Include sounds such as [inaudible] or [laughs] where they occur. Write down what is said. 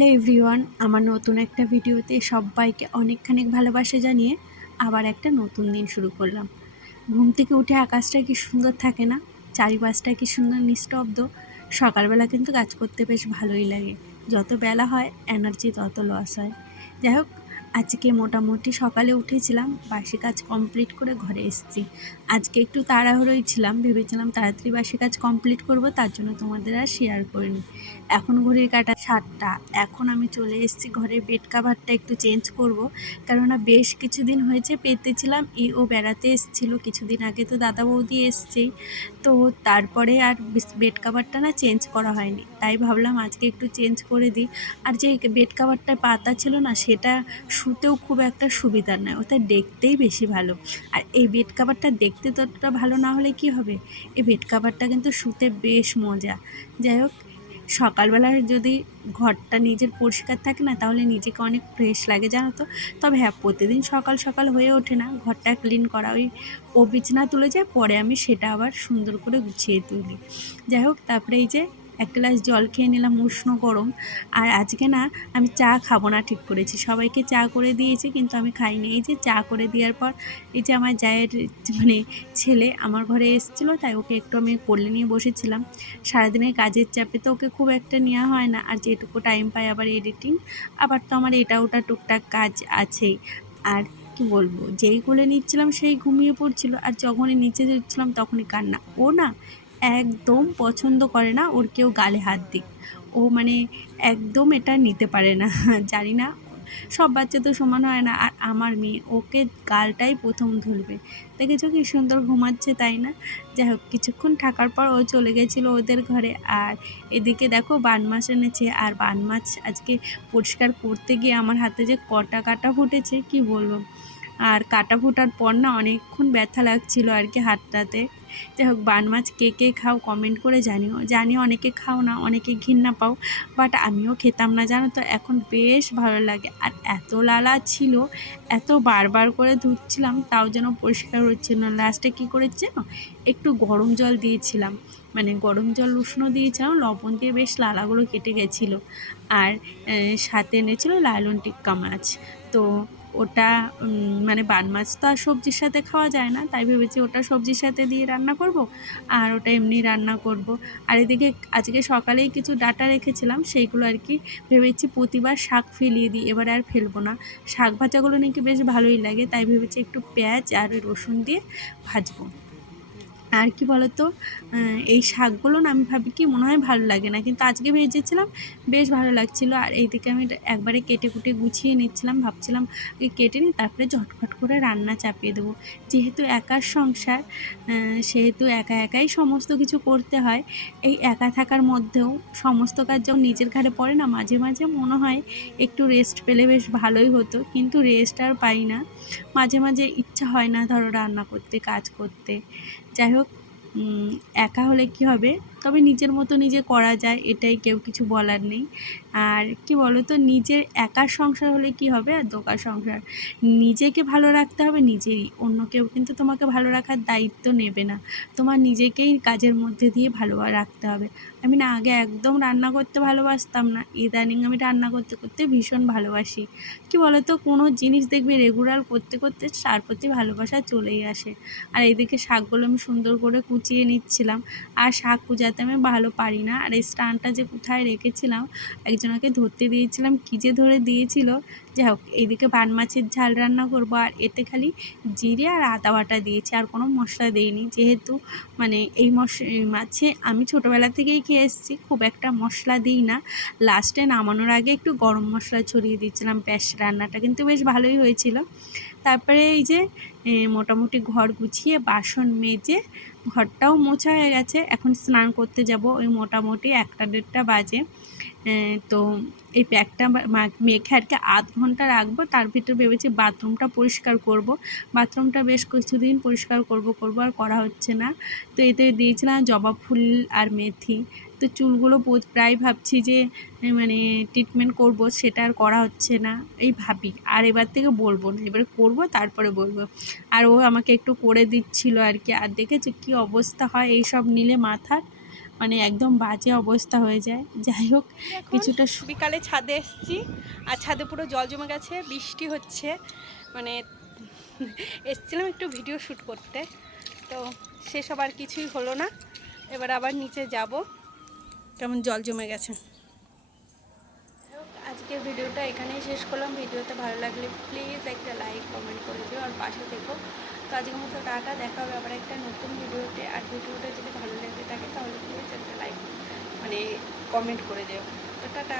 Everyone, আমার নতুন একটা ভিডিওতে সবাইকে অনেকখানিক ভালোবাসা জানিয়ে আবার একটা নতুন দিন শুরু করলাম। ঘুম থেকে উঠে আকাশটা কি সুন্দর থাকে না? চারিপাশটা কি সুন্দর নিস্তব্ধ? সকালবেলা কিন্তু কাজ করতে বেশ ভালোই লাগে। যত বেলা হয় এনার্জি তত লস হয়। যাই হোক আজকে মোটামুটি সকালে উঠেছিলাম, বাসি কাজ কমপ্লিট করে ঘরে এসেছি। আজকে একটু তাড়াহুড়োই ছিলাম, ভেবেছিলাম তাড়াতাড়ি বাসি কাজ কমপ্লিট করব, তার জন্য তোমাদের আর শেয়ার করিনি। এখন ঘড়ির কাটা সাতটা, এখন আমি চলে এসেছি ঘরে বেড কাভারটা একটু চেঞ্জ করব, কেননা বেশ কিছুদিন হয়েছে পেতেছিলাম, এ ও বেড়াতে এসেছিল, কিছুদিন আগে তো দাদা বৌদি এসছেই, তো তারপরে আর বেড কাভারটা না চেঞ্জ করা হয়নি। তাই ভাবলাম আজকে একটু চেঞ্জ করে দিই, আর যে বেড কাভারটা পাতা ছিল না, সেটা শুতেও খুব একটা সুবিধার নয়, ওটা দেখতেই বেশি ভালো। আর এই বেড কাভারটা দেখতে ততটা ভালো না হলে কি হবে? এই বেড কাভারটা কিন্তু শুতে বেশ মজা। যাই হোক সকালবেলা যদি ঘরটা নিজের পরিষ্কার থাকে না, তাহলে নিজেকে অনেক ফ্রেশ লাগে, জানো তো? তবে হ্যাঁ প্রতিদিন সকাল সকাল হয়ে ওঠে না, ঘরটা ক্লিন করা। ওই ও বিছনা তুলে যায়, পরে আমি সেটা আবার সুন্দর করে গুছিয়ে তুলি। যাই হোক, তারপরে এই যে এক গ্লাস জল খেয়ে নিলাম উষ্ণ গরম। আর আজকে না, আমি চা খাব না ঠিক করেছি। সবাইকে চা করে দিয়েছি, কিন্তু আমি খাইনি। এই যে চা করে দেওয়ার পর এই যে আমার জায়ের মানে ছেলে আমার ঘরে এসেছিল, তাই ওকে একটু আমি কোলে নিয়ে বসেছিলাম। সারাদিনের কাজের চাপে তো ওকে খুব একটা নেওয়া হয় না, আর যেটুকু টাইম পাই আবার এডিটিং আবার তো আমার এটা ওটা টুকটাক কাজ আছেই। আর কি বলব, যেই কোলে নিচ্ছিলাম সেই ঘুমিয়ে পড়ছিল, আর যখনই নিচে যাচ্ছিলাম তখনই কান্না। ও না একদম পছন্দ করে না ওর কেউ গালে হাত দিক। ও মানে একদম এটা নিতে পারে না। [laughs] জানি না, সব বাচ্চা তো সমান হয় না। আর আমার মেয়ে, ওকে গালটাই প্রথম ধরবে। দেখেছ কি সুন্দর ঘুমাচ্ছে তাই না? যাই হোক, কিছুক্ষণ থাকার পর ও চলে গেছিল ওদের ঘরে। আর এদিকে দেখো বান মাছ এনেছে। আর বান মাছ আজকে পরিষ্কার করতে গিয়ে আমার হাতে যে কটা কাটা ফুটেছে, কি বলব? আর কাটা ফুটার পর না অনেকক্ষণ ব্যথা লাগছিল আর কি হাতটাতে। যাই হোক, বান মাছ কে কে খাও কমেন্ট করে জানিও। জানিও অনেকে খাও না, অনেকে ঘৃণা পাও বাট আমিও খেতাম না, জানো তো? এখন বেশ ভালো লাগে। আর এত লালা ছিল, এত বারবার করে ধুচ্ছিলাম, তাও যেন পরিষ্কার হচ্ছিল না লাস্টে কী করেছে একটু গরম জল দিয়েছিলাম। মানে গরম জল উষ্ণ দিয়েছিলাম, লবণ দিয়ে বেশ লালাগুলো কেটে গেছিল। আর সাথে এনেছিলো লালন টিক্কা মাছ। তো ওটা মানে বান মাছ তো আর সবজির সাথে খাওয়া যায় না, তাই ভেবেছি ওটা সবজির সাথে দিয়ে রান্না করব আর ওটা এমনি রান্না করব। আর এদিকে আজকে সকালেই কিছু ডাটা রেখেছিলাম, সেইগুলো আর কি ভেবেছি প্রতিবার শাক ফেলিয়ে দিই, এবার আর ফেলব না। শাক ভাজাগুলো নাকি বেশ ভালোই লাগে, তাই ভেবেছি একটু পেঁয়াজ আর রসুন দিয়ে ভাজবো। আর কি বলতো এই শাকগুলো না আমি ভাবি কি মনে হয় ভালো লাগে না। কিন্তু আজকে ভেজেছিলাম, বেশ ভালো লাগছিল। আর এইদিকে আমি একবারে কেটে কুটে গুছিয়ে নিচ্ছিলাম, ভাবছিলাম কেটে নিই, তারপরে ঝটফট করে রান্না চাপিয়ে দেবো। যেহেতু একার সংসার সেহেতু একা একাই সমস্ত কিছু করতে হয়, এই একা থাকার মধ্যেও সমস্ত কাজ যখন নিজের ঘাড়ে পড়ে না, মাঝে মাঝে মনে হয় একটু রেস্ট পেলে বেশ ভালোই হতো। কিন্তু রেস্ট আর পাই না। মাঝে মাঝে ইচ্ছা হয় না ধরো রান্না করতে, কাজ করতে। যাই হোক একা হলে কি হবে? তবে নিজের মতো নিজে করা যায়, এটাই কেউ কিছু বলার নেই। আর কি বলো তো নিজের একার সংসার হলে কি হবে আর দোকার সংসার? নিজেকে ভালো রাখতে হবে, নিজেরই। অন্য কেউ কিন্তু তোমাকে ভালো রাখার দায়িত্ব নেবে না। তোমার নিজেকেই কাজের মধ্যে দিয়ে ভালো রাখতে হবে। আমি না আগে একদম রান্না করতে ভালোবাসতাম না। ইদানিং আমি রান্না করতে করতে ভীষণ ভালোবাসি। কি বলতো, কোনো জিনিস দেখবি রেগুলার করতে করতে তার প্রতি ভালোবাসা চলেই আসে। আর এইদিকে শাকগুলো আমি সুন্দর করে কুচিয়ে নিচ্ছিলাম। আর শাক কুচাতে আমি ভালো পারি না। আর এই স্টানটা যে কোথায় রেখেছিলাম একজনকে ধরতে দিয়েছিলাম, কী যে ধরে দিয়েছিল। যাই হোক, এইদিকে বান মাছের ঝাল রান্না করব, আর এতে খালি জিরে আর আদা বাটা দিয়েছি, আর কোনো মশলা দিইনি। যেহেতু মানে এই মশ মাছে আমি ছোটোবেলা থেকেই খেয়ে এসেছি, খুব একটা মশলা দিই না। লাস্টে নামানোর আগে একটু গরম মশলা ছড়িয়ে দিচ্ছিলাম ব্যাস রান্নাটা কিন্তু বেশ ভালোই হয়েছিল। তারপরে এই যে মোটামুটি ঘর গুছিয়ে বাসন মেজে ঘরটাও মোছা হয়ে গেছে। এখন স্নান করতে যাব, ওই মোটামুটি একটা দেড়টা বাজে। তো এই প্যাকটা মেখে আর কি আধ ঘণ্টা রাখব। তার ভিতরে ভেবেছি বাথরুমটা পরিষ্কার করব। বাথরুমটা বেশ কিছুদিন পরিষ্কার করব করব আর করা হচ্ছে না। তো এতে দিয়েছিলাম জবা ফুল আর মেথি। তো চুলগুলো প্রায় ভাবছি যে মানে ট্রিটমেন্ট করব, সেটা আর করা হচ্ছে না। এই ভাবি, আর এবার থেকে বলব না। এবারে করব, তারপরে বলব। আর ও আমাকে একটু করে দিচ্ছিল আর কি আর দেখেছ কী অবস্থা হয় এই সব নিলে মাথার? মানে একদম বাজে অবস্থা হয়ে যায়। যাই হোক কিছুটা বিকালে ছাদে এসেছি। আর ছাদে পুরো জল জমে গেছে বৃষ্টি হচ্ছে। মানে এসছিলাম একটু ভিডিও শ্যুট করতে। তো সেসব আর কিছুই হলো না। এবার আবার নিচে যাব। কেমন জল জমে গেছে। আজকের ভিডিওটা এখানেই শেষ করলাম। ভিডিওটা ভালো লাগলে প্লিজ একটা লাইক কমেন্ট করে দিও। আর পাশে থেকো। তো আজকের মতো টাটা, দেখা হবে আবার একটা নতুন ভিডিওতে। আর ভিডিওটা যদি ভালো লেগে থাকে তাহলে প্লিজ একটা লাইক মানে কমেন্ট করে দেও। তো টাটা।